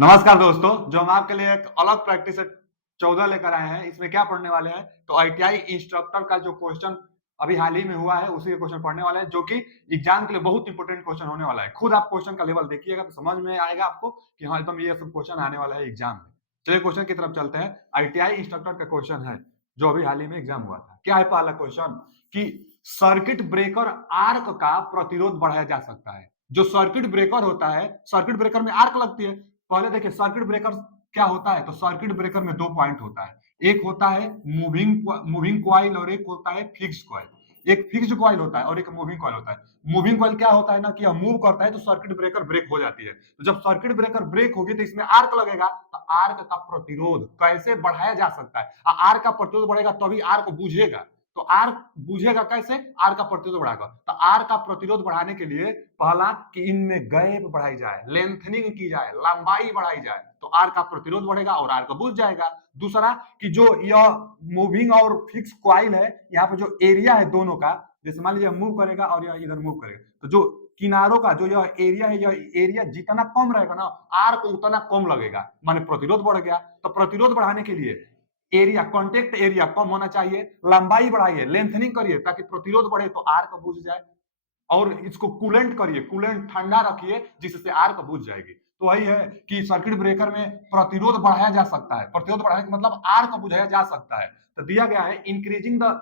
नमस्कार दोस्तों, जो हम आपके लिए एक अलग प्रैक्टिस सेट 14 लेकर आए हैं। इसमें क्या पढ़ने वाले हैं, तो आईटीआई इंस्ट्रक्टर का जो क्वेश्चन अभी हाल ही में हुआ है उसी के क्वेश्चन पढ़ने वाले हैं, जो कि एग्जाम के लिए बहुत इंपॉर्टेंट क्वेश्चन होने वाला है। खुद आप क्वेश्चन का लेवल देखिएगा तो समझ में आएगा आपको कि हाँ एकदम ये सब क्वेश्चन आने वाला है एग्जाम में। चलिए क्वेश्चन की तरफ चलते हैं। आईटीआई इंस्ट्रक्टर का क्वेश्चन है जो अभी हाल ही में एग्जाम हुआ था। क्या है पहला क्वेश्चन कि सर्किट ब्रेकर आर्क का प्रतिरोध बढ़ाया जा सकता है। जो सर्किट ब्रेकर होता है, सर्किट ब्रेकर में आर्क लगती है। पहले देखिए सर्किट ब्रेकर क्या होता है, तो सर्किट ब्रेकर में दो पॉइंट होता है। एक होता है मूविंग कॉइल और एक होता है फिक्स्ड कॉइल। एक फिक्स्ड कॉइल होता है और एक मूविंग कॉइल होता है। मूविंग कॉइल क्या होता है ना कि मूव करता है तो सर्किट ब्रेकर ब्रेक हो जाती है। तो जब सर्किट ब्रेकर ब्रेक होगी तो इसमें आर्क लगेगा। तो आर्क का प्रतिरोध कैसे बढ़ाया जा सकता है? आर्क का प्रतिरोध बढ़ेगा तभी आर्क बुझेगा। तो आर बुझेगा कैसे? आर का प्रतिरोध बढ़ाकर। तो आर का प्रतिरोध बढ़ाने के लिए पहला कि इनमें गैप बढ़ाई जाए, लेंथनिंग की जाए, लंबाई बढ़ाई जाए, तो आर का प्रतिरोध बढ़ेगा और आर का बुझ जाएगा। दूसरा कि जो यह मूविंग और फिक्स कॉइल है, यहाँ पे जो एरिया है दोनों का, जैसे मान लीजिए मूव करेगा और यह इधर मूव करेगा, तो जो किनारों का जो यह एरिया है, यह एरिया जितना कम रहेगा ना, आर को उतना कम लगेगा, माने प्रतिरोध बढ़ गया। तो प्रतिरोध बढ़ाने के लिए एरिया, कॉन्टेक्ट एरिया कम होना चाहिए, लंबाई बढ़ाइए, लेंथनिंग करिए ताकि प्रतिरोध बढ़े तो आर्क बुझ जाए। और इसको कूलेंट करिए, कूलेंट ठंडा रखिए जिससे आर्क बुझ जाएगी। तो वही है कि सर्किट ब्रेकर में प्रतिरोध बढ़ाया जा सकता है। प्रतिरोध बढ़ाने का मतलब आर्क बुझाया जा सकता है। तो दिया गया है इंक्रीजिंग द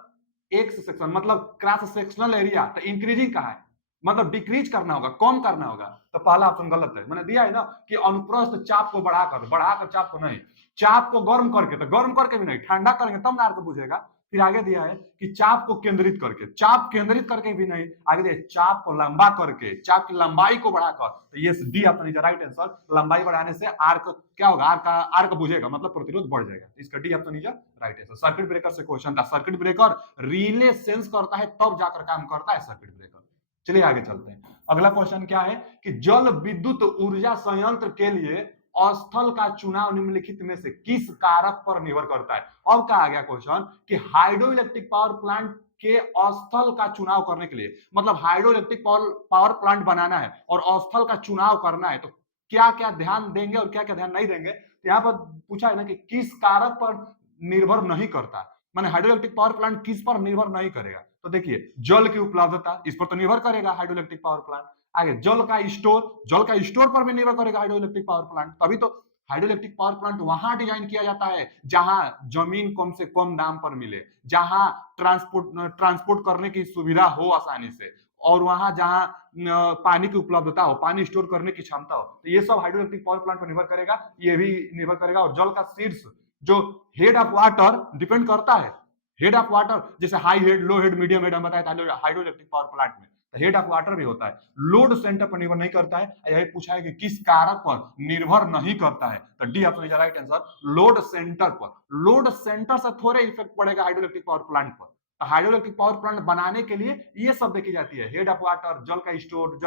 एक्स सेक्शन, मतलब क्रॉस सेक्शनल एरिया। तो इंक्रीजिंग कहा है, मतलब डिक्रीज करना होगा, कम करना होगा। तो पहला ऑप्शन गलत है। मैंने दिया है ना कि अनुप्रस्थ चाप को बढ़ाकर, बढ़ाकर चाप को नहीं, चाप को गर्म करके, तो गर्म करके भी नहीं, ठंडा करेंगे तब ना आर्क बुझेगा। फिर आगे दिया है कि चाप को केंद्रित करके, चाप केंद्रित करके भी नहीं, आगे दिया चाप को लंबा करके, चाप की लंबाई को बढ़ाकर। तो ये D option is right answer. लंबाई बढ़ाने से आर्क क्या होगा, आर्क बुझेगा, मतलब प्रतिरोध बढ़ जाएगा। इसका D option is right answer. Circuit breaker से क्वेश्चन था। सर्किट ब्रेकर रिले सेंस करता है तब जाकर काम करता है सर्किट ब्रेकर। चलिए आगे चलते हैं। अगला क्वेश्चन क्या है कि जल विद्युत ऊर्जा संयंत्र के लिए स्थल का चुनाव निम्नलिखित में से किस कारक पर निर्भर करता है। अब कहा गया क्वेश्चन कि हाइड्रो इलेक्ट्रिक पावर प्लांट के स्थल का चुनाव करने के लिए, मतलब हाइड्रो इलेक्ट्रिक पावर प्लांट बनाना है और स्थल का चुनाव करना है, तो क्या क्या ध्यान देंगे और क्या क्या ध्यान नहीं देंगे। तो यहाँ पर पूछा है ना कि किस कारक पर निर्भर नहीं करता, माने हाइड्रो इलेक्ट्रिक पावर प्लांट किस पर निर्भर नहीं करेगा। तो देखिए जल की उपलब्धता, इस पर तो निर्भर करेगा हाइड्रो इलेक्ट्रिक पावर प्लांट। आगे जल का स्टोर, जल का स्टोर पर भी निर्भर करेगा हाइड्रो इलेक्ट्रिक पावर प्लांट। तभी तो हाइड्रो इलेक्ट्रिक पावर प्लांट वहां डिजाइन किया जाता है जहां जमीन कम से कम दाम पर मिले, जहां ट्रांसपोर्ट करने की सुविधा हो आसानी से, और वहां जहां पानी की उपलब्धता हो, पानी स्टोर करने की क्षमता हो। तो ये सब हाइड्रो इलेक्ट्रिक पावर प्लांट पर निर्भर करेगा, ये भी निर्भर करेगा। और जल का शीर्ष जो हेड ऑफ वाटर डिपेंड करता है, हेड ऑफ वाटर जैसे हाई हेड, लो हेड, मीडियम हेड हम बताया था हाइड्रो इलेक्ट्रिक पावर प्लांट में। हेड ऑफ वाटर भी होता है। लोड सेंटर पर निर्भर नहीं करता है। यही पूछा है कि किस कारक पर निर्भर नहीं करता है, तो D option is right answer. Load centre पर, लोड सेंटर से थोड़े इफेक्ट पड़ेगा हाइड्रो इलेक्ट्रिक पावर प्लांट पर। तो हाइड्रो इलेक्ट्रिक पावर प्लांट बनाने के लिए ये सब देखी जाती है, हेड ऑफ वाटर, जल का स्टोर,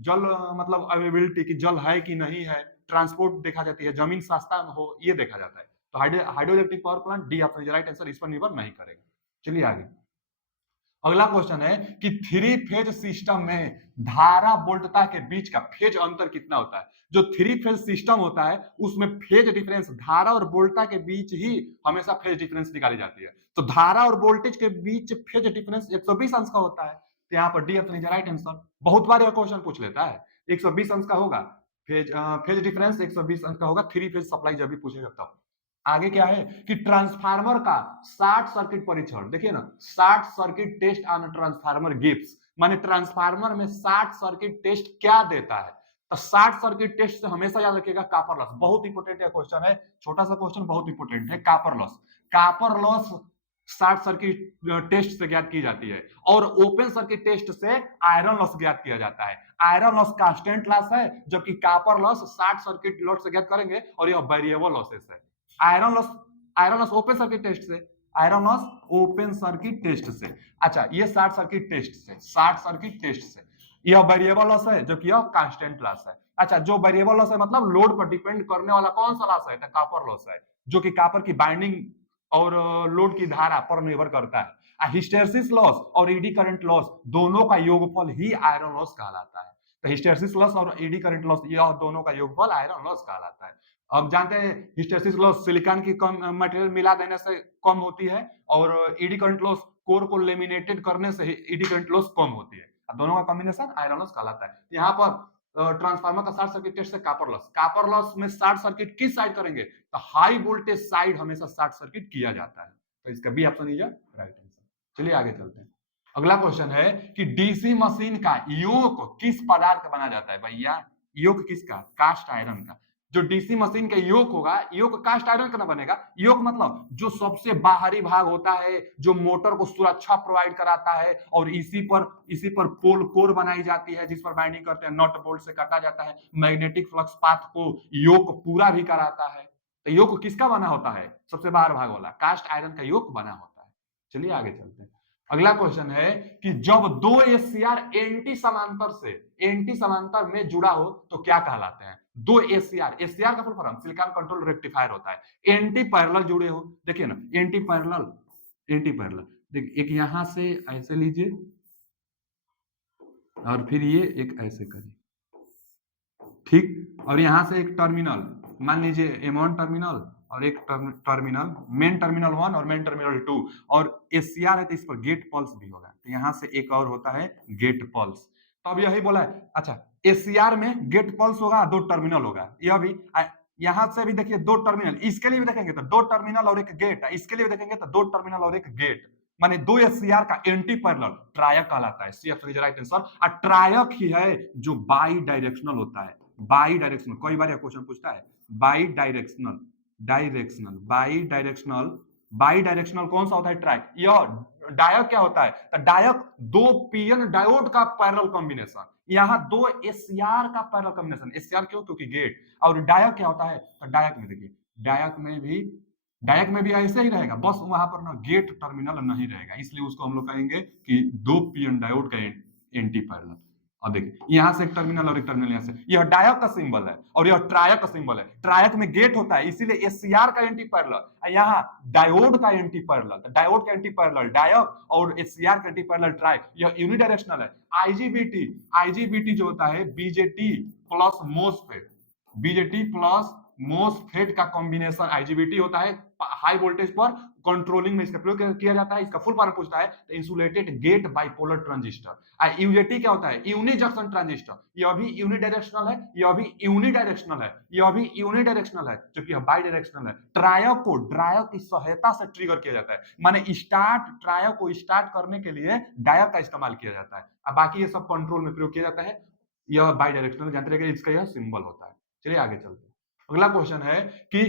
जल मतलब अवेलेबिलिटी की, जल है कि नहीं है, ट्रांसपोर्ट देखा जाती है, जमीन सस्ता हो, ये देखा जाता है। तो hydro electric power plant, D option is right answer, इस पर निर्भर नहीं करेगा। चलिए आगे। अगला क्वेश्चन है कि थ्री फेज सिस्टम में धारा वोल्टता के बीच का फेज अंतर कितना होता है। जो थ्री फेज सिस्टम होता है उसमें फेज डिफरेंस, धारा और वोल्टता के बीच ही हमेशा फेज डिफरेंस निकाली जाती है। तो धारा और वोल्टेज के बीच फेज डिफरेंस 120 अंश का होता है। तो यहाँ पर D option is right answer. बहुत बार यह क्वेश्चन पूछ लेता है, 120 अंश का होगा फेज डिफरेंस, 120 अंश का होगा थ्री फेज सप्लाई जब भी पूछेगा तब। आगे क्या है कि ट्रांसफार्मर का शॉर्ट सर्किट परीक्षण, देखिए ना, short circuit test on transformer gives, माने ट्रांसफार्मर में शॉर्ट सर्किट टेस्ट क्या देता है। तो शॉर्ट सर्किट टेस्ट से हमेशा याद रखिएगा कॉपर लॉस, बहुत इंपॉर्टेंट क्वेश्चन है, छोटा सा क्वेश्चन बहुत इंपॉर्टेंट है। Copper loss, copper loss short circuit test से ज्ञात की जाती है, और ओपन सर्किट टेस्ट से आयरन लॉस ज्ञात किया जाता है। आयरन लॉस कांस्टेंट लॉस है, जबकि copper loss short circuit loss से ज्ञात करेंगे, और यह वेरिएबल लॉसेस है। Iron loss, iron loss open circuit test से, iron loss open circuit test से। अच्छा ये शॉर्ट सर्किट टेस्ट से, शॉर्ट सर्किट टेस्ट से, यह वेरिएबल लॉस है जबकि यह कांस्टेंट लॉस है। अच्छा जो वेरिएबल लॉस है मतलब लोड पर डिपेंड करने वाला कौन सा लॉस है, तो कॉपर लॉस है, जो कि कॉपर की बाइंडिंग और लोड की धारा पर निर्भर करता है। हिस्टेरेसिस लॉस और ईडी करंट लॉस दोनों का योगफल ही आयरन लॉस कहलाता है। तो हिस्टैरिसीस लॉस और एडी करंट लॉस यह दोनों का योगफल आयरन लॉस कहलाता है। अब जानते हैं हिस्टैरिसीस लॉस सिलिकॉन की कम मटेरियल मिला देने से कम होती है और एडी करंट लॉस कोर को लेमिनेटेड करने से एडी करंट लॉस कम होती है। दोनों का कॉम्बिनेशन आयरन लॉस कहलाता है। यहाँ पर ट्रांसफार्मर का शॉर्ट सर्किट टेस्ट से कॉपर लॉस में शॉर्ट सर्किट किस साइड करेंगे, तो हाई वोल्टेज साइड हमेशा शॉर्ट सर्किट किया जाता है। तो इसका B option is right answer. चलिए आगे चलते हैं। अगला क्वेश्चन है कि डीसी मशीन का योक किस पदार्थ का बना जाता है भैया? योक किसका? कास्ट आयरन का। जो डीसी मशीन का योक होगा, योक कास्ट आयरन का ना बनेगा। योक मतलब जो सबसे बाहरी भाग होता है, जो मोटर को सुरक्षा प्रोवाइड कराता है और इसी पर पोल कोर बनाई जाती है जिस पर बाइंडिंग करते हैं, नट बोल्ट से काटा जाता है, मैग्नेटिक फ्लक्स पाथ को योक पूरा भी कराता है। तो योक किसका बना होता है? सबसे बाहर भाग वाला कास्ट आयरन का योक बना होता है। चलिए आगे चलते हैं। अगला क्वेश्चन है कि जब दो एसीआर एंटी समांतर में जुड़ा हो तो क्या कहलाते हैं? दो एसीआर का full form silicon control rectifier होता है। एंटी पैरेलल जुड़े हो, देखिए ना, एंटी पैरेलल देखिए, एक यहां से ऐसे लीजिए और फिर ये एक ऐसे करिए, ठीक, और यहां से एक टर्मिनल, मान लीजिए M1 टर्मिनल और एक टर्मिनल, मेन टर्मिनल 1 और मेन टर्मिनल 2, और एसीआर है तो इस पर गेट पल्स भी होगा। तो यहां से एक और होता है गेट पल्स। तो अब यही बोला है, अच्छा एसीआर में गेट पल्स होगा, दो टर्मिनल होगा। यह भी यहां से भी देखिए दो टर्मिनल, इसके लिए भी देखेंगे तो दो टर्मिनल और एक गेट, इसके लिए भी देखेंगे तो दो टर्मिनल और एक गेट, माने दो एसीआर का एंटी पैरेलल ट्रायक कहलाता है। C option is right answer. और ट्रायक ही है जो बाई डायरेक्शनल होता है। बाई डायरेक्शनल, कई बार यह क्वेश्चन पूछता है, बाई डायरेक्शनल बाई डायरेक्शनल कौन सा होता है? ट्रैक। यह डायक क्या होता है? तो डायक दो पीएन डायोड का पैरेलल कॉम्बिनेशन, यहां दो एसीआर का पैरेलल कॉम्बिनेशन। एसीआर क्यों? क्योंकि गेट। और डायक क्या होता है? तो डायक में देखिए, डायक में भी ऐसे ही रहेगा, बस वहां पर ना गेट टर्मिनल नहीं रहेगा, इसलिए उसको हम लोग कहेंगे कि दो पीएन डायोड का एंटी पैरेलल। अब देखिए, यहां से एक टर्मिनल और एक टर्मिनल यहां से, यह डायक का सिंबल है और यह ट्रायक का सिंबल है। ट्रायक में गेट होता है, इसीलिए एसीआर का एंटी पैरेलल, यहाँ डायोड का एंटी पैरेलल, डायोड का एंटी पैरेलल डायक और एसीआर का एंटी पैरेलल ट्रायक। यह यूनिडायरेक्शनल है। आईजीबीटी जो होता है बीजेटी प्लस मोसफेट का कॉम्बिनेशन आईजीबीटी होता है। हाई वोल्टेज पर कंट्रोलिंग में इसका प्रयोग किया जाता है। इसका फुल फॉर्म पूछता है तो insulated gate bipolar transistor. UJT क्या होता है? Unijunction transistor. यह भी यूनिडायरेक्शनल है, यह भी यूनिडायरेक्शनल है, जबकि यह बाई डायरेक्शनल है। ट्रायक को ड्रायक की सहायता से ट्रिगर किया जाता है, माने ट्रायक को स्टार्ट करने के लिए डायक का इस्तेमाल किया जाता है। अब बाकी ये सब कंट्रोल में प्रयोग किया जाता है। यह बाई डायरेक्शनल, जानते रहिए, इसका यह सिंबल होता है। चलिए आगे चलते हैं। अगला क्वेश्चन है कि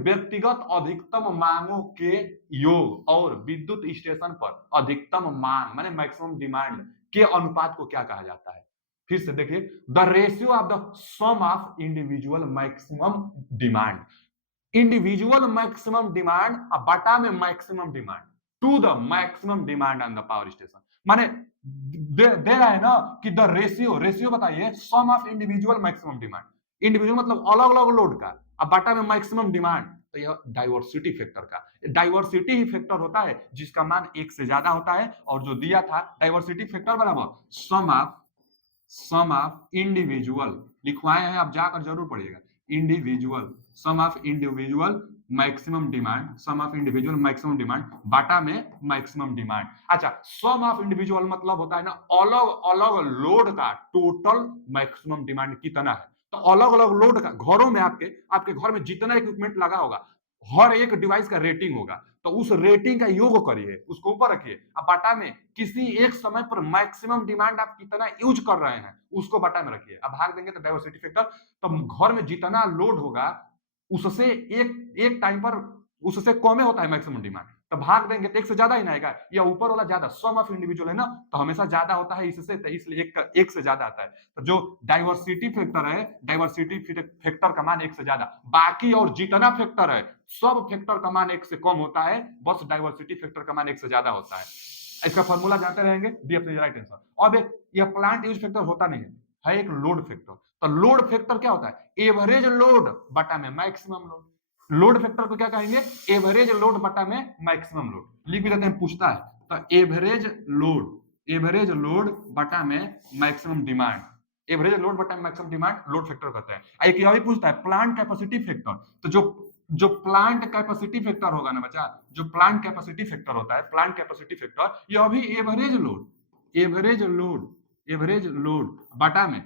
व्यक्तिगत अधिकतम मांगों के योग और विद्युत स्टेशन पर अधिकतम मांग माने मैक्सिमम डिमांड के अनुपात को क्या कहा जाता है? फिर से देखिए, the ratio of the sum of individual maximum demand बटा में maximum demand to the maximum demand on the power station. माने दे रहा है ना कि द रेशियो बताइए sum of individual maximum demand, individual मतलब अलग अलग लोड का, अब बाटा में मैक्सिमम डिमांड, तो यह डाइवर्सिटी फैक्टर का, डाइवर्सिटी ही फैक्टर होता है जिसका मान एक से ज्यादा होता है। और जो दिया था डाइवर्सिटी फैक्टर बराबर सम ऑफ इंडिविजुअल, लिखवाए हैं, आप जाकर जरूर पढ़िएगा, सम ऑफ इंडिविजुअल मैक्सिमम डिमांड बाटा में मैक्सिमम डिमांड। अच्छा, सम ऑफ इंडिविजुअल मतलब होता है ना अलग अलग लोड का टोटल मैक्सिमम डिमांड कितना है। तो अलग अलग लोड का, घरों में आपके घर में जितना इक्विपमेंट लगा होगा, हर एक डिवाइस का रेटिंग होगा, तो उस रेटिंग का योग करिए, उसको ऊपर रखिए। अब बाटा में किसी एक समय पर मैक्सिमम डिमांड आप कितना यूज कर रहे हैं उसको बाटा में रखिए। अब भाग देंगे तो डाइवर्सिटी फैक्टर, तो घर में जितना लोड होगा उससे एक टाइम पर उससे कम होता है मैक्सिमम डिमांड, तो भाग देंगे तो एक से ज्यादा ही ना आएगा, या ऊपर वाला ज्यादा, सम ऑफ इंडिविजुअल है ना, तो हमेशा ज्यादा होता है इससे, तो इसलिए एक से ज्यादा आता है। तो जो डाइवर्सिटी फैक्टर है, डाइवर्सिटी फैक्टर का मान एक से ज्यादा, बाकी और जितना फैक्टर है सब फैक्टर का मान एक से कम होता है, बस डाइवर्सिटी फैक्टर का मान एक से ज्यादा होता है। इसका फॉर्मूला जानते रहेंगे, D option is right answer. अब यह प्लांट यूज फैक्टर होता नहीं है एक लोड फैक्टर। तो लोड फैक्टर क्या होता है? एवरेज लोड बटा में मैक्सिमम लोड। लोड फैक्टर को क्या कहेंगे? एवरेज लोड बटा में मैक्सिमम लोड। लिख भी देते हैं, पूछता है, तो एवरेज लोड एवरेज लोड बटा में मैक्सिमम डिमांड, एवरेज लोड बटा मैक्सिमम डिमांड लोड फैक्टर कहते हैं। एक यह भी पूछता है प्लांट कैपेसिटी फैक्टर, तो जो प्लांट कैपेसिटी फैक्टर होगा ना बच्चा, जो प्लांट कैपेसिटी फैक्टर होता है, प्लांट कैपेसिटी फैक्टर, यह भी एवरेज लोड बटा में,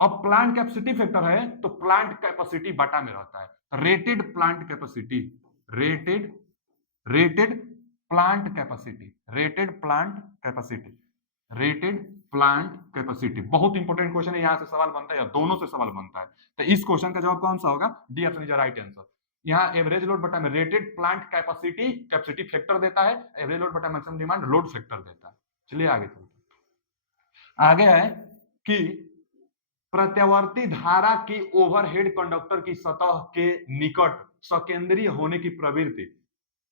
अब प्लांट कैपेसिटी फैक्टर है तो प्लांट कैपेसिटी बटा में रहता है। Rated plant capacity, rated rated plant capacity, rated plant capacity, rated plant capacity, बहुत इंपॉर्टेंट क्वेश्चन है, यहां से सवाल बनता है या दोनों से सवाल बनता है। तो इस क्वेश्चन का जवाब कौन सा होगा? D option is right answer. यहाँ एवरेज लोड बटा में rated plant capacity, capacity factor देता है, एवरेज लोड बटा मैक्सिमम डिमांड लोड फैक्टर देता है। चलिए आगे चलते हैं। आगे है कि प्रत्यावर्ती धारा की ओवरहेड कंडक्टर की सतह के निकट सकेंद्रीय होने की प्रवृत्ति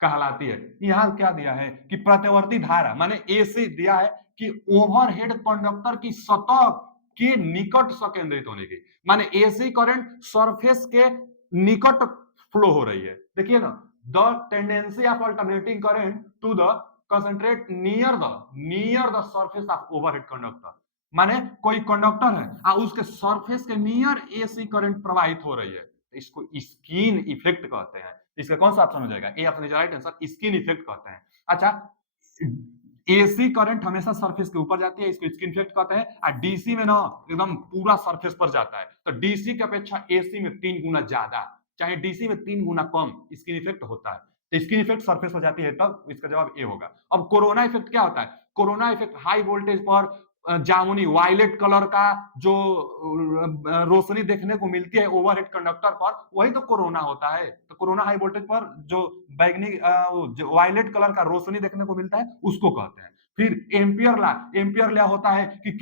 कहलाती है। यहां क्या दिया है कि प्रत्यावर्ती धारा माने एसी दिया है कि ओवरहेड कंडक्टर की सतह के निकट सकेंद्रित होने की, माने एसी करंट सरफेस के निकट फ्लो हो रही है। देखिए ना, the tendency of alternating current to the concentrate near the surface of overhead conductor, माने कोई कंडक्टर है और उसके सरफेस के नियर एसी करंट प्रवाहित हो रही है, इसको स्किन इफेक्ट कहते हैं। इसका कौन सा ऑप्शन हो जाएगा? A option is right answer, skin effect कहते हैं। अच्छा, एसी करंट हमेशा सरफेस के ऊपर जाती है, इसको स्किन इफेक्ट कहते हैं, और डीसी में ना एकदम पूरा सरफेस पर जाता है, तो डीसी की अपेक्षा एसी में 3 गुना ज्यादा, चाहे डीसी में 3 गुना कम स्किन इफेक्ट होता है। तो स्किन इफेक्ट सरफेस पर जाती है, तब इसका जवाब ए होगा। अब कोरोना इफेक्ट क्या होता है? कोरोना इफेक्ट हाई वोल्टेज पर जामुनी वायलेट कलर का जो रोशनी देखने को मिलती है ओवरहेड कंडक्टर पर, वही तो कोरोना होता है। तो कोरोना हाई वोल्टेज पर जो बैगनी वायलेट कलर का रोशनी देखने को मिलता है उसको कहते हैं। फिर एम्पियर लॉ होता है कि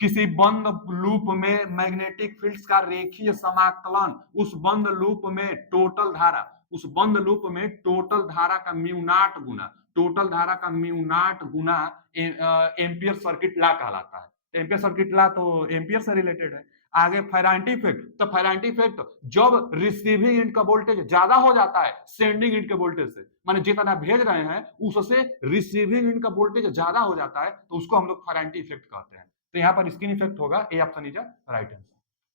किसी बंद लूप में मैग्नेटिक फील्ड्स का रेखीय समाकलन, उस बंद लूप में टोटल धारा, उस बंद लूप में टोटल धारा का म्यू नॉट गुना, टोटल धारा का म्यू नॉट गुना एम्पियर सर्किट लॉ कहलाता है। एम्पियर सर्किट लॉ तो एम्पियर से रिलेटेड है। आगे फेरांटी इफेक्ट, तो फेरांटी इफेक्ट जब रिसीविंग एंड का वोल्टेज ज्यादा हो जाता है सेंडिंग एंड के वोल्टेज से, माने जितना भेज रहे हैं उससे रिसीविंग एंड का वोल्टेज ज्यादा हो जाता है, तो उसको हम लोग फेरांटी इफेक्ट कहते हैं। तो यहाँ पर स्किन इफेक्ट होगा, A option is right answer.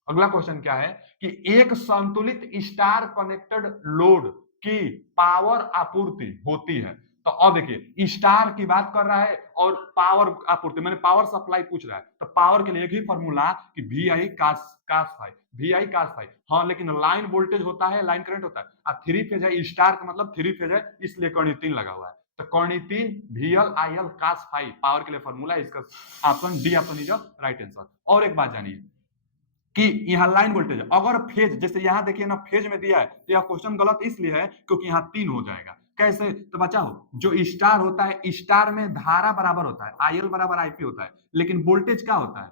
अगला क्वेश्चन क्या है कि एक संतुलित स्टार कनेक्टेड लोड की पावर आपूर्ति होती है। तो अब देखिए स्टार की बात कर रहा है और पावर आपूर्ति मैंने पावर सप्लाई पूछ रहा है, तो पावर के लिए एक ही फॉर्मूला कि V I cos phi, V I cos phi. हाँ, लेकिन लाइन वोल्टेज होता है, लाइन करंट होता है, और थ्री फेज है, स्टार का मतलब थ्री फेज है, इसलिए कर्णी 3 लगा हुआ है। तो Karni 3 VL IL cos phi power के लिए फॉर्मूला, इसका option D option is right answer. और एक बात जानिए कि यहाँ लाइन वोल्टेज अगर फेज, जैसे यहाँ देखिए ना फेज में दिया है, तो यह क्वेश्चन गलत इसलिए है क्योंकि यहाँ 3 हो जाएगा। कैसे? तो बचाओ, जो स्टार होता है, स्टार में धारा बराबर होता है, IL बराबर IP होता है, लेकिन वोल्टेज क्या होता है?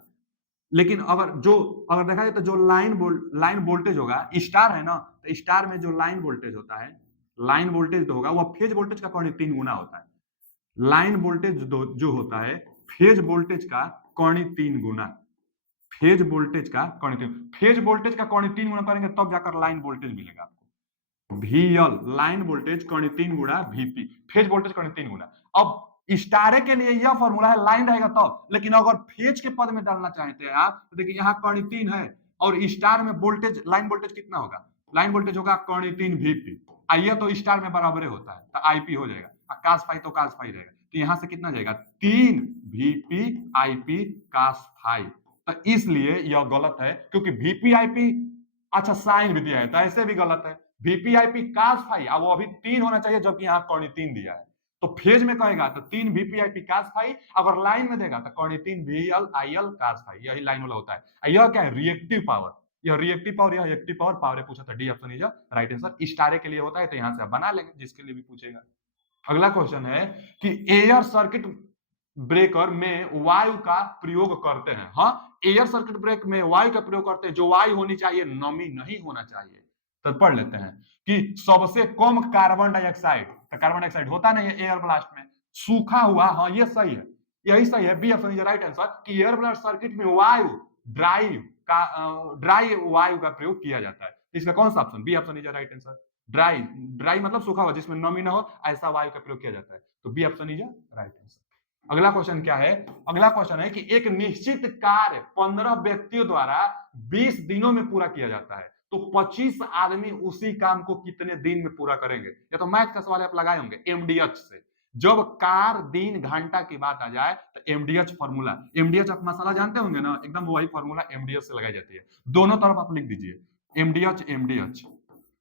लेकिन अगर देखा जाए तो जो लाइन वोल्टेज होगा, स्टार है ना, तो स्टार में जो लाइन वोल्टेज होता है, लाइन वोल्टेज जो होगा वह फेज वोल्टेज का 3 गुना होता है। लाइन वोल्टेज जो होता है फेज वोल्टेज का 3 गुना, फेज वोल्टेज का फेज वोल्टेज का 3 गुना करेंगे तब जाकर लाइन वोल्टेज मिलेगा आपको। VL लाइन वोल्टेज 3 गुना VP, फेज वोल्टेज 3 गुना। अब स्टारे के लिए यह फॉर्मूला है, लाइन रहेगा तब, लेकिन अगर फेज के पद में डालना चाहते हैं आप तो देखिए यहाँ 3 है और स्टार में वोल्टेज, लाइन वोल्टेज कितना होगा? लाइन वोल्टेज होगा 3 VP, आइए तो स्टार में बराबर होता है तो IP हो जाएगा, कास फाइव तो कास फाइव रहेगा, तो यहां से कितना जाएगा? 3 VP IP कास फाइव। तो इसलिए यह गलत है क्योंकि VPIP, अच्छा साइन भी दिया है तो ऐसे भी गलत है। VPIP कास फाई, अब वो अभी 3 होना चाहिए जबकि यहाँ 3 दिया है। तो फेज में कहेगा तो 3 VPIP कास फाई, अगर लाइन में देगा तो 3 VL IL कास फाई, यही लाइन वाला होता है। यह क्या है? रिएक्टिव पावर, यह रिएक्टिव पावर, यह एक्टिव पावर, पावर पूछा था, D option is right answer. स्टारे के लिए होता है तो यहां से आप बना लेंगे जिसके लिए भी पूछेगा। अगला क्वेश्चन है कि एयर सर्किट ब्रेकर में वायु का प्रयोग करते हैं। हाँ, एयर सर्किट ब्रेक में वायु का प्रयोग करते हैं, जो वायु होनी चाहिए नमी नहीं होना चाहिए। तो पढ़ लेते हैं कि सबसे कम कार्बन डाइऑक्साइड, तो कार्बन डाइऑक्साइड होता नहीं है एयर ब्लास्ट में, सूखा हुआ, हाँ ये सही है, यही सही है, B option is right answer कि एयर ब्लास्ट सर्किट में वायु ड्राई वायु का प्रयोग किया जाता है। इसका कौन सा option? B option is right answer. Dry मतलब सूखा हुआ जिसमें नमी ना हो, ऐसा वायु का प्रयोग किया जाता है, तो B option is right answer. अगला क्वेश्चन क्या है? अगला क्वेश्चन है कि एक निश्चित कार्य 15 व्यक्तियों द्वारा 20 दिनों में पूरा किया जाता है, तो 25 आदमी उसी काम को कितने दिन में पूरा करेंगे? या तो मैथ का सवाल आप लगाए होंगे एमडीएच से। जब कार दिन घंटा की बात आ जाए तो एमडीएच फॉर्मूला, एमडीएच आप मसाला जानते होंगे ना, एकदम वही फॉर्मूला एमडीएच से लगाई जाती है। दोनों तरफ आप लिख दीजिए एमडीएच एमडीएच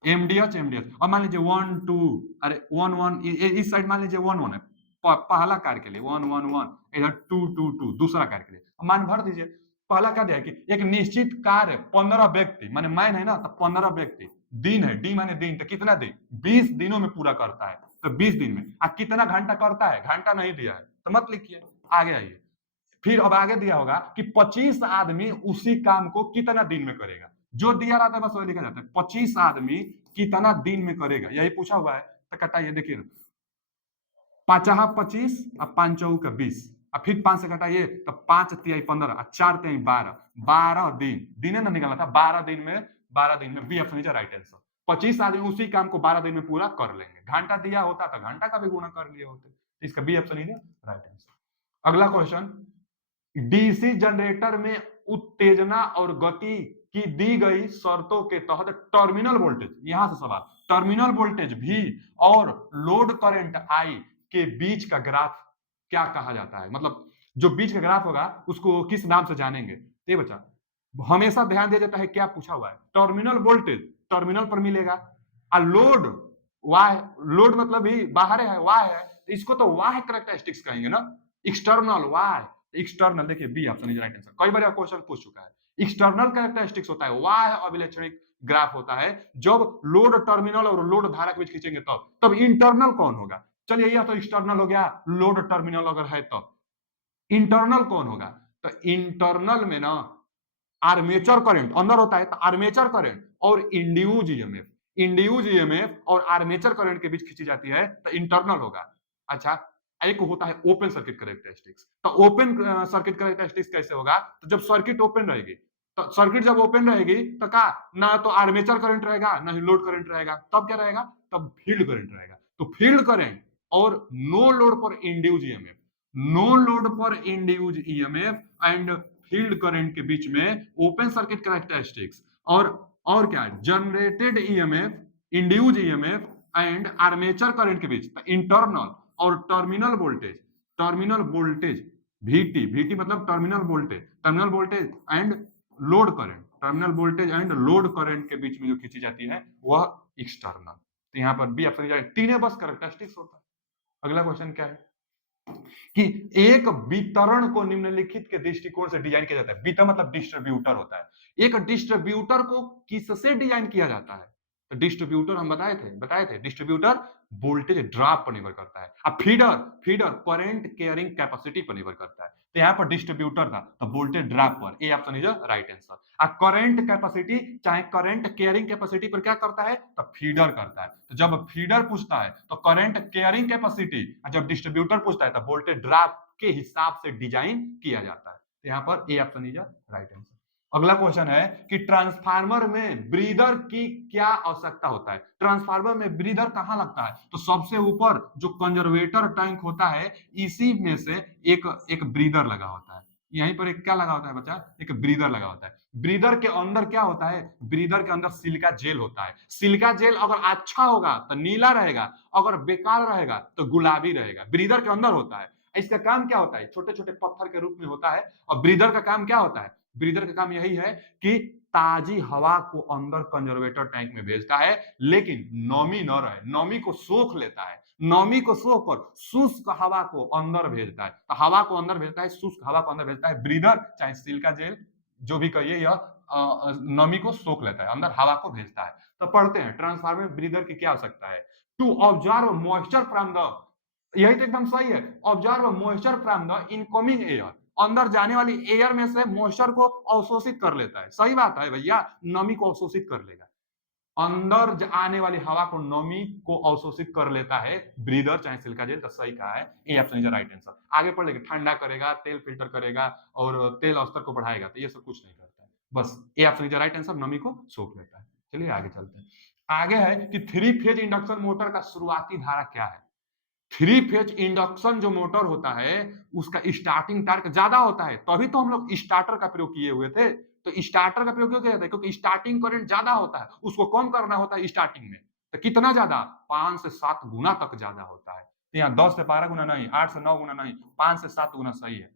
एमडीएच एमडीएच। और मान लीजिए 1 2, अरे 1 1 इस साइड मान लीजिए 1 1 है पहला कार्य के लिए, 1 1 1, इधर 2 2 2 दूसरा कार्य के लिए मान भर दीजिए। पहला क्या दिया कि एक निश्चित कार्य 15 व्यक्ति माने मैन है ना, तो 15 व्यक्ति, दिन है डी माने दिन, तो कितना दिन? 20 दिनों में पूरा करता है, तो 20 दिन में। कितना घंटा करता है? घंटा नहीं दिया है तो मत लिखिए, आगे आइए। फिर अब आगे दिया होगा कि 25 आदमी उसी काम को कितना दिन में करेगा। जो दिया रहता है बस वही लिखा जाता है, 25 आदमी कितना दिन में करेगा, यही पूछा हुआ है। तो कटाइए, देखिए 5 25 और 5 चौक 20, और फिर 5 से घटाइए तो 5 तिहाई 15 और 4 तिहाई 12, 12 दिन, दिन ना निकालना था, 12 दिन में, 12 दिन में, B option is right answer. 25 आदमी उसी काम को 12 दिन में पूरा कर लेंगे। घंटा दिया होता तो घंटा का भी गुणा कर लिए होते, इसका B option is right answer. अगला क्वेश्चन, डीसी जनरेटर में उत्तेजना और गति की दी गई शर्तों के तहत टर्मिनल वोल्टेज, यहां से सवाल, टर्मिनल वोल्टेज भी और लोड करंट आई के बीच का ग्राफ क्या कहा जाता है? मतलब जो बीच का ग्राफ होगा उसको किस नाम से जानेंगे? ये बच्चा हमेशा ध्यान दिया जाता है, क्या पूछा हुआ है? टर्मिनल वोल्टेज टर्मिनल पर मिलेगा, और लोड वाय, लोड मतलब ही बाहर है, वाय है, तो इसको तो वाय कैरेक्टरिस्टिक्स कहेंगे ना, एक्सटर्नल वाय, एक्सटर्नल, देखिए B option is right answer. कई बार क्वेश्चन पूछ चुका है। एक्सटर्नल कैरेक्टरिस्टिक्स होता है, वाय अभिलक्षणिक ग्राफ होता है जब लोड टर्मिनल और लोड धारा के बीच खींचेंगे तब इंटरनल कौन होगा? चलिए यह तो एक्सटर्नल हो गया, लोड टर्मिनल अगर है तब इंटरनल कौन होगा? तो इंटरनल में ना आर्मेचर करंट अंदर होता है, तो आर्मेचर करंट और इंड्यूज ईएमएफ, इंड्यूज ईएमएफ और आर्मेचर करंट के बीच खींची जाती है, तो इंटरनल होगा। अच्छा, एक होता है ओपन सर्किट कैरेक्टरिस्टिक्स, तो ओपन सर्किट कैरेक्टरिस्टिक्स कैसे होगा? तो जब सर्किट ओपन रहेगी, तो सर्किट जब ओपन रहेगी तो क्या, ना तो आर्मेचर करंट रहेगा ना ही लोड करंट रहेगा, तब क्या रहेगा? तब फील्ड करंट रहेगा। तो फील्ड करंट और नो लोड पर इंड्यूज ईएमएफ, नो लोड पर induced EMF and field current के बीच में ओपन सर्किट कैरेक्टरिस्टिक्स और क्या, generated EMF, induced EMF and armature current के बीच इंटरनल और टर्मिनल वोल्टेज VT, VT मतलब terminal voltage and load current, terminal voltage and load current के बीच में जो खींची जाती है वह एक्सटर्नल। तो यहाँ पर बी ऑप्शन, तीनों बस कैरेक्टरिस्टिक्स होता है। अगला क्वेश्चन क्या है कि एक वितरण को निम्नलिखित के दृष्टिकोण से डिजाइन किया जाता है। वितरण मतलब डिस्ट्रीब्यूटर होता है। एक डिस्ट्रीब्यूटर को किससे डिजाइन किया जाता है? तो डिस्ट्रीब्यूटर हम बताए थे डिस्ट्रीब्यूटर वोल्टेज ड्रॉप पर निर्भर करता है। अब फीडर करंट कैरिंग कैपेसिटी पर निर्भर करता है। तो यहाँ पर डिस्ट्रीब्यूटर था तो वोल्टेज ड्रॉप पर, A option is right answer. अब करंट कैपेसिटी चाहे करंट कैरिंग कैपेसिटी पर क्या करता है? तो फीडर करता है। तो जब फीडर पूछता है तो करंट कैरिंग कैपेसिटी, जब डिस्ट्रीब्यूटर पूछता है तो वोल्टेज ड्रॉप के हिसाब से डिजाइन किया जाता है। तो यहाँ पर A option is right answer. अगला क्वेश्चन है कि ट्रांसफार्मर में ब्रीदर की क्या आवश्यकता होता है? ट्रांसफार्मर में ब्रीदर कहां लगता है? तो सबसे ऊपर जो कंजर्वेटर टैंक होता है इसी में से एक ब्रीदर लगा होता है। यहीं पर एक क्या लगा होता है बच्चा? एक ब्रीदर लगा होता है। ब्रीदर के अंदर क्या होता है? ब्रीदर के अंदर सिलिका जेल होता है। सिलिका जेल अगर अच्छा होगा तो नीला रहेगा, अगर बेकार रहेगा तो गुलाबी रहेगा। ब्रीदर के अंदर होता है। इसका काम क्या होता है? छोटे छोटे पत्थर के रूप में होता है। और ब्रीदर का काम क्या होता है? ब्रीदर का काम यही है कि ताजी हवा को अंदर कंजर्वेटर टैंक में भेजता है, लेकिन नमी न रहे, नमी को सोख लेता है, नमी को सोख कर शुष्क हवा को अंदर भेजता है। तो हवा को अंदर भेजता है, शुष्क हवा को अंदर भेजता है ब्रीदर, चाहे सिलिका जेल जो भी कहिए, यह नमी को सोख लेता है, अंदर हवा को भेजता है। तो पढ़ते हैं ट्रांसफार्मर ब्रीदर की क्या आवश्यकता है? To observe moisture from the, यही तो एकदम सही है, observe moisture from the incoming air, अंदर जाने वाली एयर में से मॉइस्चर को अवशोषित कर लेता है। सही बात है भैया, नमी को अवशोषित कर लेगा, अंदर आने वाली हवा को नमी को अवशोषित कर लेता है ब्रीदर चाहे सिलिका जेल। तो सही कहा है, A option is right answer. आगे पढ़ लेंगे, ठंडा करेगा, तेल फिल्टर करेगा और तेल स्तर को बढ़ाएगा, तो ये सब कुछ नहीं करता है, बस A option is right answer, नमी को सोख लेता है। चलिए आगे चलते हैं। आगे है कि 3 फेज इंडक्शन मोटर का शुरुआती धारा क्या है? थ्री फेज इंडक्शन जो मोटर होता है उसका स्टार्टिंग टार्क ज्यादा होता है, तभी तो हम लोग स्टार्टर का प्रयोग किए हुए थे। तो स्टार्टर का प्रयोग क्यों किया जाता है? क्योंकि स्टार्टिंग करंट ज्यादा होता है, उसको कम करना होता है स्टार्टिंग में। तो कितना ज्यादा? 5 से 7 गुना तक ज्यादा होता है। तो यहाँ 10 से 12 गुना नहीं, 8 से 9 गुना नहीं, 5 से 7 गुना सही है।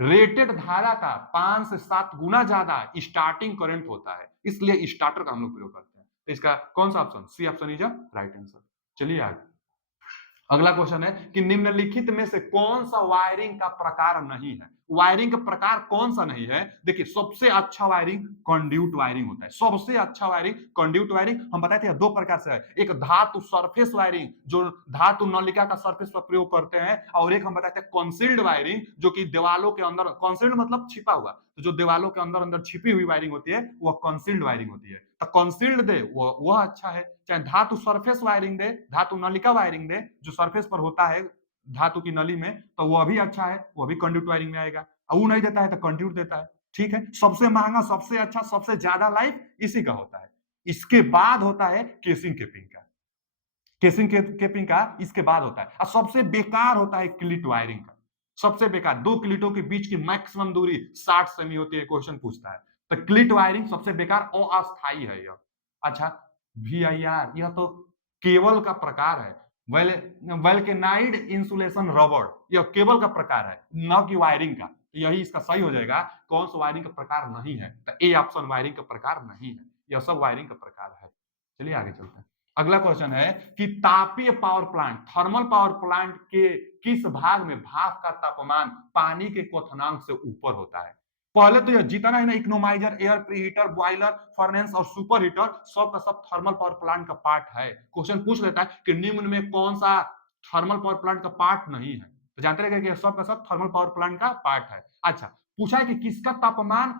रेटेड धारा का 5 से 7 गुना ज्यादा स्टार्टिंग करंट होता है, इसलिए स्टार्टर का हम लोग प्रयोग करते हैं। तो इसका कौन सा option? C option is a right answer. चलिए आगे। अगला क्वेश्चन है कि निम्नलिखित में से कौन सा वायरिंग का प्रकार नहीं है? वायरिंग का प्रकार कौन सा नहीं है? देखिए, सबसे अच्छा वायरिंग कंड्यूट वायरिंग होता है। सबसे अच्छा वायरिंग कंड्यूट वायरिंग। हम बताए थे दो प्रकार से है, एक धातु सरफेस वायरिंग जो धातु नलिका का सरफेस पर प्रयोग करते हैं, और एक हम बताते हैं कंसील्ड वायरिंग जो कि दीवालों के अंदर, कंसील्ड मतलब छिपा हुआ, तो जो दीवालों के अंदर अंदर छिपी हुई वायरिंग होती है वह कंसील्ड वायरिंग होती है। तो कंसील्ड दे वह अच्छा है, चाहे धातु सरफेस वायरिंग दे, धातु नलिका वायरिंग दे जो सरफेस पर होता है धातु की नली में, तो वह भी अच्छा है, वह भी कंड्यूट वायरिंग में आएगा। और वो नहीं देता है तो कंड्यूट देता है। ठीक है, सबसे महंगा, सबसे अच्छा, सबसे ज्यादा लाइफ इसी का होता है। इसके बाद होता है केसिंग केपिंग का। केसिंग केपिंग का इसके बाद होता है। और सबसे बेकार होता है क्लिट वायरिंग का। सबसे बेकार, दो क्लिटों के बीच की मैक्सिमम दूरी 60 सेमी होती है, क्वेश्चन पूछता है। तो क्लिट वायरिंग सबसे बेकार और अस्थाई है यह। अच्छा, VIR यह तो केबल का प्रकार है। वेल वेल्केनाइड इंसुलेशन रबर यह केबल का प्रकार है, न कि वायरिंग का। यही इसका सही हो जाएगा। कौन सा वायरिंग का प्रकार नहीं है? तो ए ऑप्शन वायरिंग का प्रकार नहीं है। यह सब वायरिंग का प्रकार है। चलिए आगे चलते हैं। अगला क्वेश्चन है कि तापीय power plant, thermal power plant के किस भाग में भाप का तापमान पानी के क्वथनांक से ऊपर होता है? पहले तो यह जितना है ना, economiser, air preheater, boiler, furnace और सुपर हीटर, सब का सब थर्मल पावर प्लांट का पार्ट है। क्वेश्चन पूछ लेता है कि निम्न में कौन सा थर्मल पावर प्लांट का पार्ट नहीं है, तो जानते रहे कि सब का सब थर्मल पावर प्लांट का पार्ट है। अच्छा, पूछा है कि किसका तापमान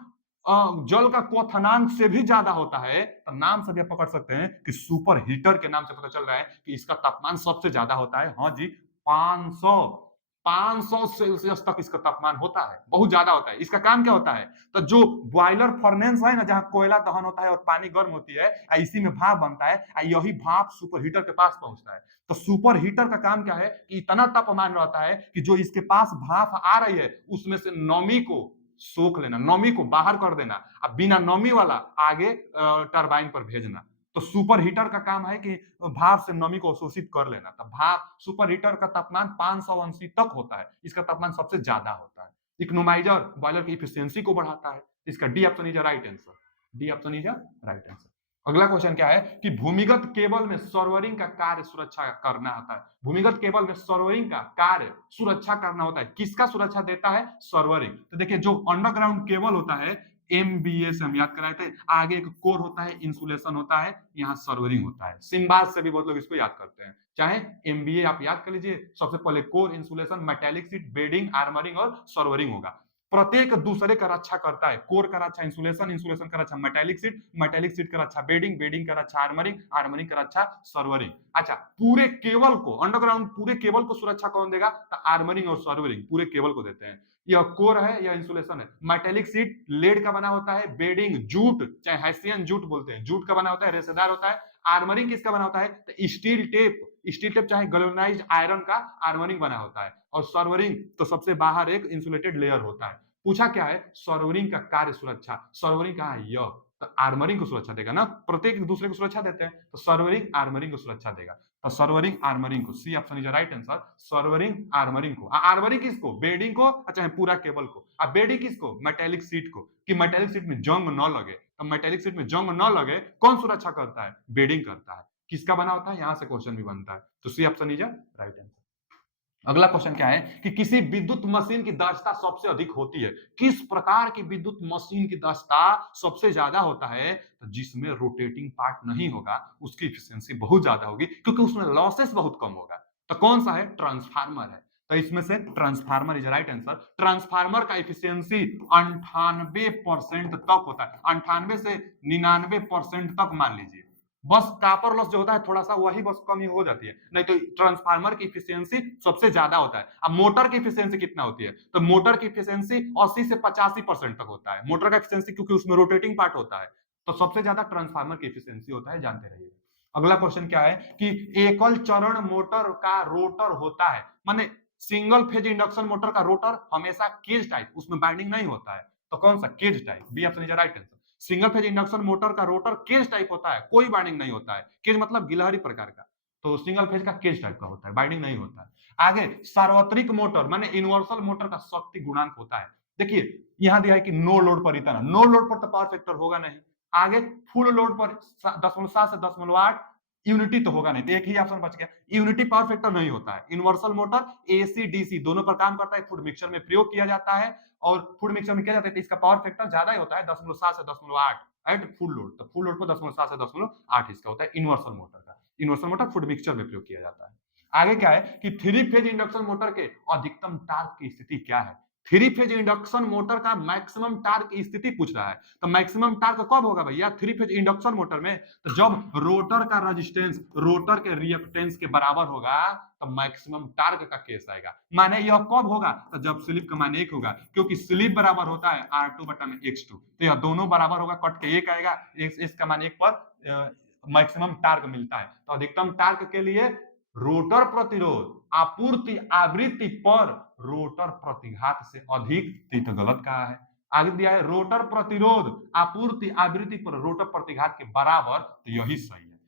जल का क्वथनांक से भी ज्यादा होता है, तो नाम से भी आप पकड़ सकते हैं कि सुपर हीटर के नाम से पता चल रहा है कि इसका तापमान सबसे ज्यादा होता है। हाँ जी, 500 500 सेल्सियस तक इसका तापमान होता है, बहुत ज्यादा होता है। इसका काम क्या होता है? तो जो बॉयलर फर्नेस है ना, जहां कोयला दहन होता है और पानी गर्म होती है, इसी में भाप बनता है, यही भाप सुपर हीटर के पास पहुंचता है। तो सुपर हीटर का काम क्या है कि इतना तापमान रहता है कि जो इसके पास भाप आ रही है उसमें से नमी को सोख लेना, नमी को बाहर कर देना, अब बिना नमी वाला आगे टरबाइन पर भेजना। तो सुपर हीटर का काम है कि भाप से नमी को अवशोषित कर लेना। तो भाप, सुपर हीटर का तापमान 580 तक होता है, इसका तापमान सबसे ज्यादा होता है। इकोनोमाइजर बॉयलर की इफिशियंसी को बढ़ाता है। इसका D option is right answer. D option is right answer. अगला क्वेश्चन क्या है कि भूमिगत केबल में सर्वरिंग का कार्य सुरक्षा करना होता है। भूमिगत केबल में सर्वरिंग का कार्य सुरक्षा करना होता है। किसका सुरक्षा देता है? सर्वरिंग। तो देखिए, जो अंडरग्राउंड केबल होता है, MBA से हम याद कराए थे, आगे एक कोर होता है, इंसुलेशन होता है, यहाँ सर्वरिंग होता है। सिम्बास से भी बहुत लोग इसको याद करते हैं। चाहे MBA आप याद कर लीजिए, सबसे पहले core, insulation, metallic sheet, bedding, armouring और सर्वरिंग होगा। प्रत्येक दूसरे का रक्षा करता है। कोर का रक्षा इंसुलेशन, इंसुलेशन का रक्षा मेटेलिक शीट, मेटेलिक शीट का रक्षा बेडिंग, बेडिंग का रक्षा आर्मरिंग, आर्मरिंग का रक्षा सर्वरिंग। अच्छा, पूरे केबल को, अंडरग्राउंड पूरे केबल को सुरक्षा कौन देगा? तो आर्मरिंग और सर्वरिंग पूरे केबल को देते हैं। यह कोर है या इंसुलेशन है। मेटेलिक शीट लेड का बना होता है। बेडिंग जूट, चाहे हैसियन जूट बोलते हैं, जूट का बना होता है, रेशेदार होता है। आर्मरिंग किसका बना होता है? तो स्टील टेप, स्टील टेप चाहे गैल्वेनाइज्ड आयरन का आर्मरिंग बना होता है। और सर्वरिंग तो सबसे बाहर एक इंसुलेटेड लेयर होता है। पूछा क्या है? सर्वरिंग का कार्य सुरक्षा। सर्वरिंग कहाँ है? यह तो आर्मरिंग को सुरक्षा देगा ना, प्रत्येक दूसरे को सुरक्षा देते हैं, तो सर्वरिंग आर्मरिंग को सुरक्षा देगा। तो सर्वरिंग आर्मरिंग को, C option is right answer. Serving armouring को। आर्मरिंग किसको? बेडिंग को, अच्छा पूरा केबल को। अब बेडिंग किसको? मेटेलिक शीट को, कि मेटेलिक शीट में जंग न लगे। तो मेटेलिक शीट में जंग न लगे, कौन सुरक्षा करता है? बेडिंग करता है। किसका बना होता है? यहां से क्वेश्चन भी बनता है। तो C option is right answer. अगला क्वेश्चन क्या है कि किसी विद्युत मशीन की दक्षता सबसे अधिक होती है। किस प्रकार की विद्युत मशीन की दक्षता सबसे ज्यादा होता है? तो जिसमें रोटेटिंग पार्ट नहीं होगा उसकी एफिशिएंसी बहुत ज्यादा होगी, क्योंकि उसमें लॉसेस बहुत कम होगा। तो कौन सा है? ट्रांसफार्मर है। तो इसमें से transformer is right answer. Transformer का एफिशिएंसी 98% तक होता है। 98 से 99% तक मान लीजिए। बस कॉपर लॉस जो होता है थोड़ा सा, वही बस कमी हो जाती है, नहीं तो ट्रांसफार्मर की इफिशियंसी सबसे ज्यादा होता है। अब मोटर की इफिशियंसी कितना होती है? तो मोटर की इफिशियंसी 80 से 85% तक होता है मोटर का इफिशियंसी, क्योंकि उसमें रोटेटिंग पार्ट होता है। तो सबसे ज्यादा ट्रांसफार्मर की इफिशियंसी होता है, जानते रहिए। अगला क्वेश्चन क्या है कि एकल चरण मोटर का रोटर होता है, माने सिंगल फेज इंडक्शन मोटर का रोटर हमेशा केज टाइप, उसमें बाइंडिंग नहीं होता है, तो कौन सा? Cage type. B option is right answer. Single phase induction motor का रोटर केज टाइप होता है, कोई बाइंडिंग नहीं होता है। केज मतलब गिलहरी प्रकार का, तो सिंगल फेज का केज टाइप का होता है, बाइंडिंग नहीं होता है। आगे सार्वत्रिक मोटर माने यूनिवर्सल मोटर का शक्ति गुणांक होता है। देखिए यहां दिया है कि नो लोड पर इतना, नो लोड पर तो पावर फैक्टर होगा नहीं। आगे फुल लोड पर 0.7 से 0.8 यूनिटी तो होगा नहीं, तो एक ही ऑप्शन बच गया। यूनिटी पावर फैक्टर नहीं होता है। यूनिवर्सल मोटर एसी डीसी दोनों पर काम करता है, फूड मिक्सचर में प्रयोग किया जाता है, और फूड मिक्सचर में किया जाता है तो इसका पावर फैक्टर ज्यादा ही होता है, 0.7 से 0.8 एट फुल लोड। तो फुल लोड पर 0.7 से 0.8 इसका होता है यूनिवर्सल मोटर का। यूनिवर्सल मोटर फूड मिक्सचर में प्रयोग किया जाता है। आगे क्या है कि थ्री फेज इंडक्शन मोटर के अधिकतम टार्क की स्थिति क्या है? थ्री फेज इंडक्शन मोटर का मैक्सिमम टार्क की स्थिति पूछ रहा है, तो मैक्सिमम टार्क कब होगा भैया? थ्री फेज इंडक्शन मोटर में तो जब रोटर का रेजिस्टेंस रोटर के रिएक्टेंस के बराबर होगा तो मैक्सिमम टार्क का केस आएगा। माने यह कब होगा? तो जब स्लिप का मान 1 होगा, क्योंकि स्लिप बराबर होता है R2 बटा में X2, तो यह दोनों बराबर होगा, कट के 1 आएगा, इस का मान 1 पर मैक्सिमम टार्क मिलता है। तो अधिकतम टार्क के लिए रोटर प्रतिरोध आपूर्ति आवृत्ति पर रोटर प्रतिघात से अधिक, तो गलत कहा है। आगे दिया है रोटर प्रतिरोध आपूर्ति आवृत्ति पर रोटर प्रतिघात के बराबर, तो यही सही है।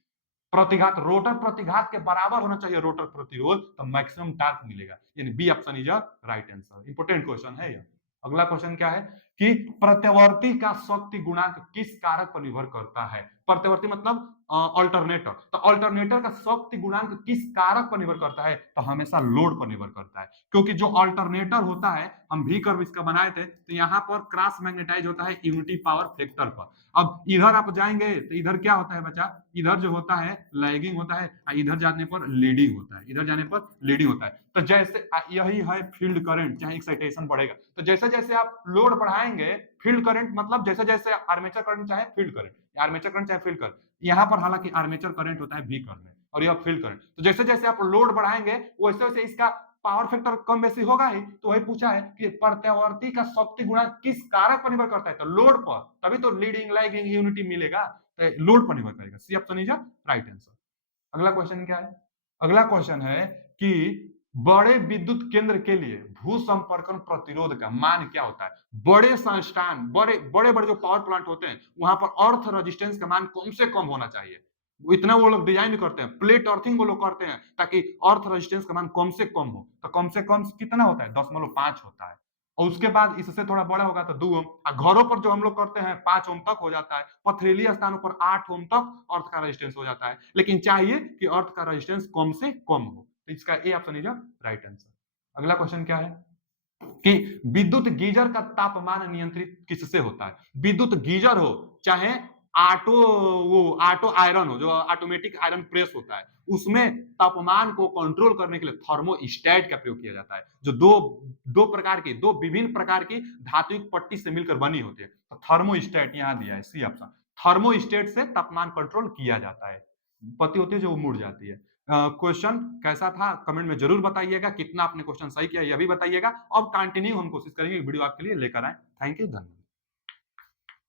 प्रतिघात रोटर प्रतिघात के बराबर होना चाहिए रोटर प्रतिरोध, तो मैक्सिमम टार्क मिलेगा, यानी B option is a right answer. Important question है यह। अगला क्वेश्चन क्या है कि प्रत्यावर्ती का शक्ति गुणांक किस कारक पर निर्भर करता है? प्रत्यावर्ती मतलब अल्टरनेटर, तो अल्टरनेटर का शक्ति गुणांक किस कारक पर निर्भर करता है? तो हमेशा लोड पर निर्भर करता है, क्योंकि जो अल्टरनेटर होता है, हम भी कर्व इसका बनाए थे, तो यहाँ पर क्रॉस मैग्नेटाइज होता है यूनिटी पावर फैक्टर पर। अब इधर आप जाएंगे तो इधर क्या होता है बच्चा? इधर जो होता है लैगिंग होता है, इधर जाने पर लीडिंग होता है, इधर जाने पर लीडिंग होता है। तो जैसे यही है फील्ड करंट, चाहे एक्साइटेशन बढ़ेगा, तो जैसे जैसे आप लोड बढ़ाएंगे, फील्ड करंट मतलब जैसे जैसे आर्मेचर करंट चाहे फील्ड करंट, आर्मेचर करंट चाहे फील्ड करंट, यहाँ पर हालांकि आर्मेचर करंट होता है व्हीकल में, और यह फील्ड करंट, तो जैसे जैसे आप लोड बढ़ाएंगे वैसे वैसे इसका पावर फैक्टर कम बेसी होगा ही। तो वही पूछा है कि प्रत्यावर्ती का शक्ति गुणांक किस कारक पर निर्भर करता है? तो लोड पर, तभी तो लीडिंग लैगिंग यूनिटी मिलेगा, तो लोड पर निर्भर करेगा। C option is right answer. अगला क्वेश्चन क्या है? अगला क्वेश्चन है कि बड़े विद्युत केंद्र के लिए भू संपर्कन प्रतिरोध का मान क्या होता है? बड़े संस्थान, बड़े बड़े बड़े जो पावर प्लांट होते हैं, वहां पर अर्थ रेजिस्टेंस का मान कम से कम होना चाहिए। इतना वो लोग डिजाइन करते हैं, प्लेट अर्थिंग वो लोग करते हैं ताकि अर्थ रेजिस्टेंस का मान कम से कम हो। तो कम से कम कितना होता है? 10.5 होता है, और उसके बाद इससे थोड़ा बड़ा होगा तो 2 ओम। घरों पर जो हम लोग करते हैं 5 ओम तक हो जाता है, पथरीली स्थानों पर 8 ओम तक अर्थ का रेजिस्टेंस हो जाता है, लेकिन चाहिए कि अर्थ का रेजिस्टेंस कम से कम हो। तो इसका A option is right answer. अगला क्वेश्चन क्या है कि विद्युत गीजर का तापमान नियंत्रित किससे होता है? विद्युत गीजर हो चाहे ऑटो आयरन हो, जो ऑटोमेटिक आयरन प्रेस होता है, उसमें तापमान को कंट्रोल करने के लिए थर्मोस्टेट का प्रयोग किया जाता है, जो दो विभिन्न प्रकार की धात्विक पट्टी से मिलकर बनी होती है। तो थर्मोस्टेट यहां दिया है, सी ऑप्शन। थर्मोस्टेट से तापमान कंट्रोल किया जाता है, पत्ती होती है जो मुड़ जाती है। क्वेश्चन कैसा था कमेंट में जरूर बताइएगा, कितना आपने क्वेश्चन सही किया यह भी बताइएगा। अब कंटिन्यू हम कोशिश करेंगे वीडियो आपके लिए लेकर आए। थैंक यू, धन्यवाद।